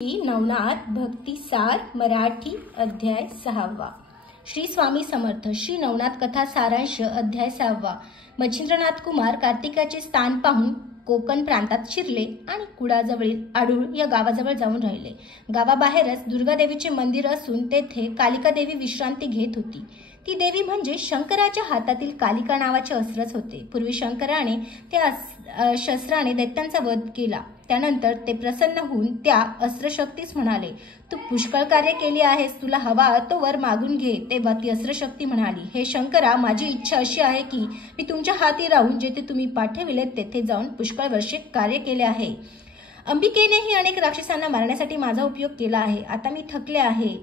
नवनाथ भक्तिसार मराठी अध्याय 6. श्री स्वामी समर्थ. श्री नवनाथ कथा सारांश अध्याय 6. मच्छिंद्रनाथ कुमार कार्तिकाचे स्थान पाहून कोकण प्रांतात शिरले आणि कुडाजवळील आडूळ या गावाजवळ जाऊन राहिले. गावाबाहेरच दुर्गादेवीचे मंदिर असून तेथे कालिका देवी विश्रांती घेत होती. ती देवी म्हणजे शंकराच्या हातातील कालिका नावाचे अस्त्रच होते. पूर्वी शंकराने त्या शस्त्राने दैत्यांचा वध केला. त्यानंतर ते प्रसन्न होऊन त्या अस्त्रशक्तीस म्हणाले, तू पुष्कळ कार्य केली आहेस, तुला हवा तो वर मागून घे. तेव्हा ती अस्त्रशक्ती म्हणाली, हे शंकरा, माझी इच्छा अशी आहे की मी तुमच्या हाती राहून जेथे तुम्ही पाठविले तेथे जाऊन पुष्कळ वर्षे कार्य केले आहे. अंबिकेनेही अनेक राक्षसांना मारण्यासाठी माझा उपयोग केला आहे. आता मी थकले आहे.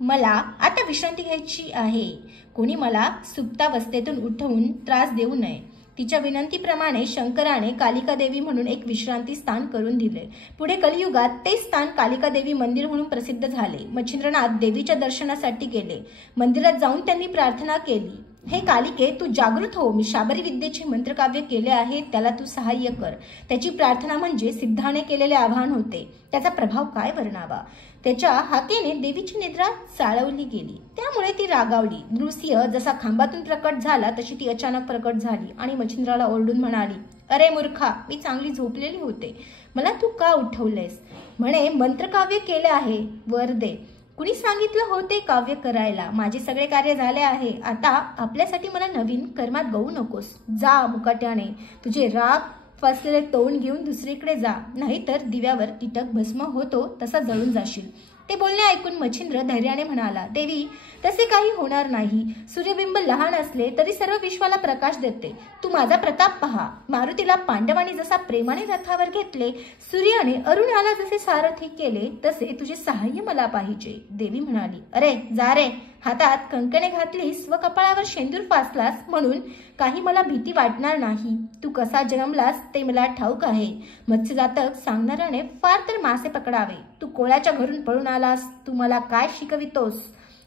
मला आता विश्रांती घ्यायची आहे. कोणी मला सुप्तावस्थेतून उठवून त्रास देऊ नये. तिच्या विनंतीप्रमाणे शंकराने कालिका देवी म्हणून एक विश्रांती स्थान करून दिले. पुढे कलियुगात ते स्थान कालिका देवी मंदिर म्हणून प्रसिद्ध झाले. मच्छिंद्रनाथ देवीच्या दर्शनासाठी गेले. मंदिरात जाऊन त्यांनी प्रार्थना केली, हे कालिके, तू जागृत हो. मी शाबरी विद्येचे मंत्रकाव्य केले आहे, त्याला तू सहाय्य कर. त्याची प्रार्थना म्हणजे सिद्धाने केलेले आवाहन होते. त्याचा प्रभाव काय वर्णावा. त्याच्या हाकेने देवीची निद्रा चाळवली गेली. त्यामुळे ती रागावली. नृसिंह जसा खांबातून प्रकट झाला तशी ती अचानक प्रकट झाली आणि मच्छिंद्राला ओरडून म्हणाली, अरे मूर्खा, मी चांगली झोपलेली होते. मला तू का उठवलेस. म्हणे, मंत्रकाव्य केले आहे, वर दे. कुणी सांगितलं होते काव्य करायला. माझे सगळे कार्य झाले आहे. आता आपल्यासाठी मला नवीन कर्मात गवू नकोस. जा मुकाट्याने. तुझे राग फसलेले तोंड घेऊन दुसरीकडे जा, नाहीतर दिव्यावर कीटक भस्म होतो तसा जळून जाशील. ते बोलणे ऐकून मच्छिंद्र धैर्याने म्हणाला, देवी, तसे काही होणार नाही. सूर्यबिंब लहान असले तरी सर्व विश्वाला प्रकाश देते. तू माझा प्रताप पहा. मारुतीला पांडवांनी जसा प्रेमाने रथावर घेतले, सूर्याने अरुणाला जसे सारथी केले, तसे तुझे सहाय्य मला पाहिजे. देवी म्हणाली, अरे जा रे. हातात कंकणे घातलीस व कपाळावर शेंदूर फासलास म्हणून काही मला भीती वाटणार नाही. तू कसा जन्मलास ते मला ठाऊक आहे. मत्स्यजातक सांगणाऱ्याने फार तर मासे पकडावे. तू कोळ्याच्या घरून पळून आलास. तू मला काय शिकवितोस.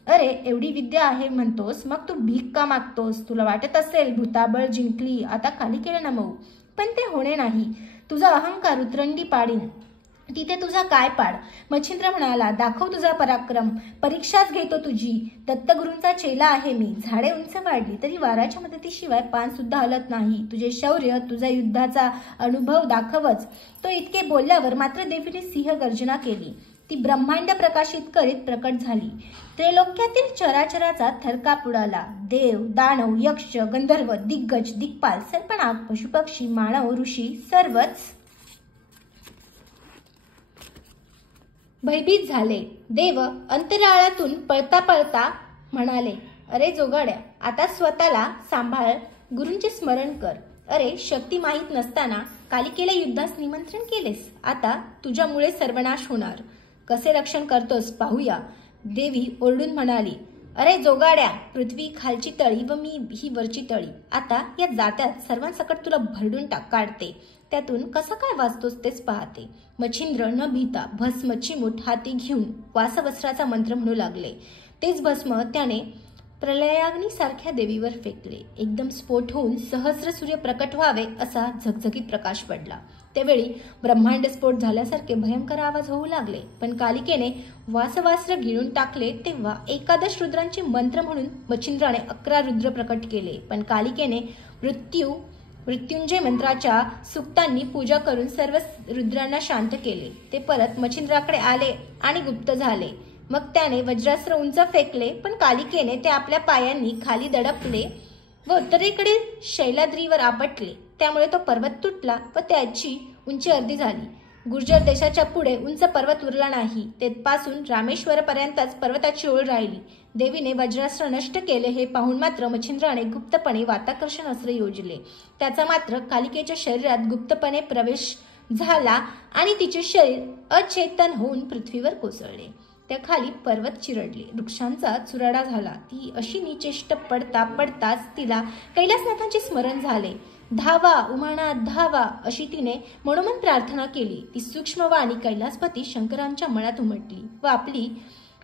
अरे, एवढी विद्या आहे म्हणतोस, मग तू भीक का मागतोस. तुला वाटत असेल भूताबळ जिंकली, आता कालिकेला नमवू. पण ते होणे नाही. तुझा अहंकार उतरंडी पाडीन. तिथे तुझा काय पाड. मच्छिंद्र म्हणाला, दाखव तुझा पराक्रम. परीक्षाच घेतो तुझी. दत्तगुरूंचा चेला आहे मी. झाडे उंच वाढली तरी वाराच्या मदतीशिवाय पान सुद्धा हलत नाही. तुझे शौर्य, तुझा युद्धाचा अनुभव दाखवच. तो इतके बोलल्यावर मात्र देवीने सिंह गर्जना केली. ती ब्रह्मांड प्रकाशित करीत प्रकट झाली. त्रैलोक्यातील चराचराचा थरकाप उडाला. देव, दानव, यक्ष, गंधर्व, दिग्गज, दिक्पाल, सर्पनाग, पशुपक्षी, मानव, ऋषी सर्वच भयभीत झाले. देव अंतराळातून पळता पळता म्हणाले, अरे जोगाड्या, आता स्वतःला सांभाळ. गुरूंचे स्मरण कर. अरे, शक्ती माहीत नसताना कालिकेला युद्धास निमंत्रण केलेस. आता तुझ्यामुळे सर्वनाश होणार. कसे रक्षण करतोस पाहूया. देवी ओरडून म्हणाली, अरे जोगाड्या, पृथ्वी खालची तळी व मी ही वरची तळी. आता या जात्यात सर्वांसकट तुला भरडून काढते. त्यातून कसं काय वाचतोस तेच पाहते. मच्छिंद्र न भीता भस्म चिमूट हाती घेऊन वासवस्त्राचा मंत्र म्हणू लागले. तेच भस्म त्याने प्रलयाग्नीसारख्या देवीवर फेकले. एकदम स्फोट होऊन सहस्र सूर्य प्रकट व्हावे असा झगझगीत प्रकाश पडला. त्यावेळी ब्रह्मांड स्फोट झाल्यासारखे भयंकर आवाज होऊ लागले. पण कालिकेने वासवास्त्र गिळून टाकले तेव्हा एकादश रुद्रांचे मंत्र म्हणून मच्छिंद्राने 11 रुद्र प्रकट केले. पण कालिकेने मृत्युंजय मंत्राच्या सुक्तांनी पूजा करून सर्व रुद्रांना शांत केले. ते परत मच्छिंद्राकडे आले आणि गुप्त झाले. मग त्याने वज्रास्त्र उंच फेकले, पण कालिकेने ते आपल्या पायांनी खाली दडपले व उत्तरेकडे शैलाद्रीवर आपटले. त्यामुळे तो पर्वत तुटला व त्याची उंची अर्धी झाली. गुर्जर देशाच्या पुढे उंच पर्वत उरला नाही. तेथपासून रामेश्वरपर्यंतच पर्वताची ओळ राहिली. देवीने वज्रास्त्र नष्ट केले हे पाहून मात्र मच्छिंद्राने गुप्तपणे वाताकर्षण अस्त्र योजले. त्याचा मात्र कालिकेच्या शरीरात गुप्तपणे प्रवेश झाला आणि तिचे शरीर अचेतन होऊन पृथ्वीवर कोसळले. त्या खाली पर्वत चिरडले. वृक्षांचा चुराडा झाला. ती अशी निचेष्ट पडताच तिला कैलासनाथांचे स्मरण झाले. धावा उमानाथ धावा, अशी तिने मनोमन प्रार्थना केली. ती सूक्ष्मवाणी कैलासपती शंकरांच्या मनात उमटली व आपली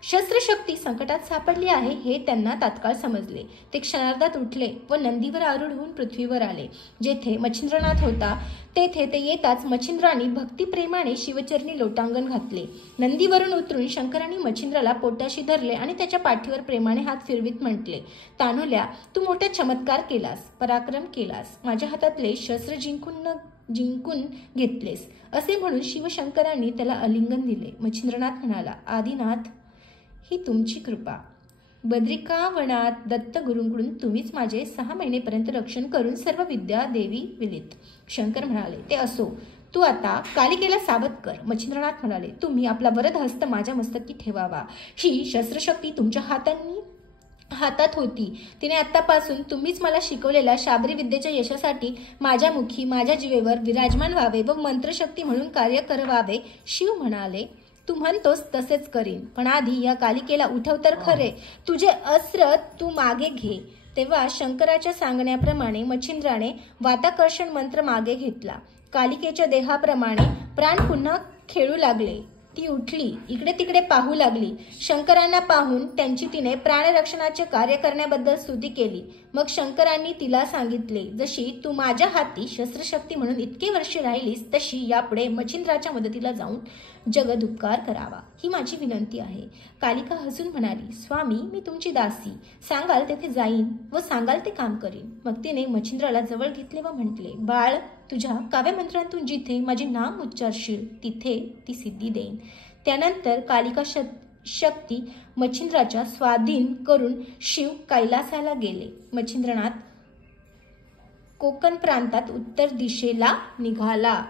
शस्त्रशक्ती संकटात सापडली आहे हे त्यांना तात्काळ समजले. ते क्षणार्धात उठले व नंदीवर आरूढ होऊन पृथ्वीवर आले. जेथे मच्छिंद्रनाथ होता तेथे ते येताच मच्छिंद्रांनी भक्तिप्रेमाने शिवचरणी लोटांगण घातले. नंदीवरून उतरून शंकरांनी मच्छिंद्राला पोटाशी धरले आणि त्याच्या पाठीवर प्रेमाने हात फिरवीत म्हटले, तान्हुल्या, तू मोठा चमत्कार केलास, पराक्रम केलास, माझ्या हातातले शस्त्र जिंकून घेतलेस. असे म्हणून शिवशंकरांनी त्याला आलिंगन दिले. मच्छिंद्रनाथ म्हणाला, आदिनाथ, ही तुमची कृपा. बद्रिकावनात दत्तगुरूंकडून तुम्हीच माझे 6 महिनेपर्यंत रक्षण करून सर्व विद्या देवी विलित. शंकर म्हणाले, ते असो, तू आता कालिकेला सावध कर. मच्छिंद्रनाथ म्हणाले, तुम्ही आपला वरद हस्त माझ्या मस्तकी ठेवावा. ही शस्त्रशक्ती तुमच्या हातात होती. तिने आतापासून तुम्हीच मला शिकवलेल्या शाबरी विद्येच्या यशासाठी माझ्या मुखी माझ्या जीवेवर विराजमान व्हावे व मंत्रशक्ती म्हणून कार्य करवावे. शिव म्हणाले, तू म्हणतोस तसेच करीन, पण आधी या कालिकेला उठव तर खरे. तुझे अस्त्र तू मागे घे. तेव्हा शंकराच्या सांगण्याप्रमाणे मच्छिंद्राने वाताकर्षण मंत्र मागे घेतला. कालिकेच्या देहाप्रमाणे प्राण पुन्हा खेळू लागले. ती उठली, इकडे तिकडे पाहू लागली. शंकरांना पाहून त्यांची तिने प्राणरक्षणाचे कार्य करण्याबद्दल स्तुती केली. मग शंकरांनी तिला सांगितले, जशी तू माझ्या हाती शस्त्रशक्ती म्हणून इतके वर्षे राहिलीस, तशी यापुढे मच्छिंद्राच्या मदतीला जाऊन जगदुपकार करावा, ही माझी विनंती आहे. कालिका हसून म्हणाली, स्वामी, मी तुमची दासी. सांगाल तेथे जाईन व सांगाल ते काम करीन. मग तिने मच्छिंद्राला जवळ घेतले व म्हटले, बाळ, तुझ्या काव्यमंत्रांतून जिथे माझे नाम उच्चारशील तिथे ती सिद्धी देईन. त्यानंतर कालिका शक्ती मच्छिंद्राच्या स्वाधीन करून शिव कैलासाला गेले. मच्छिंद्रनाथ कोकण प्रांतात उत्तर दिशेला निघाला.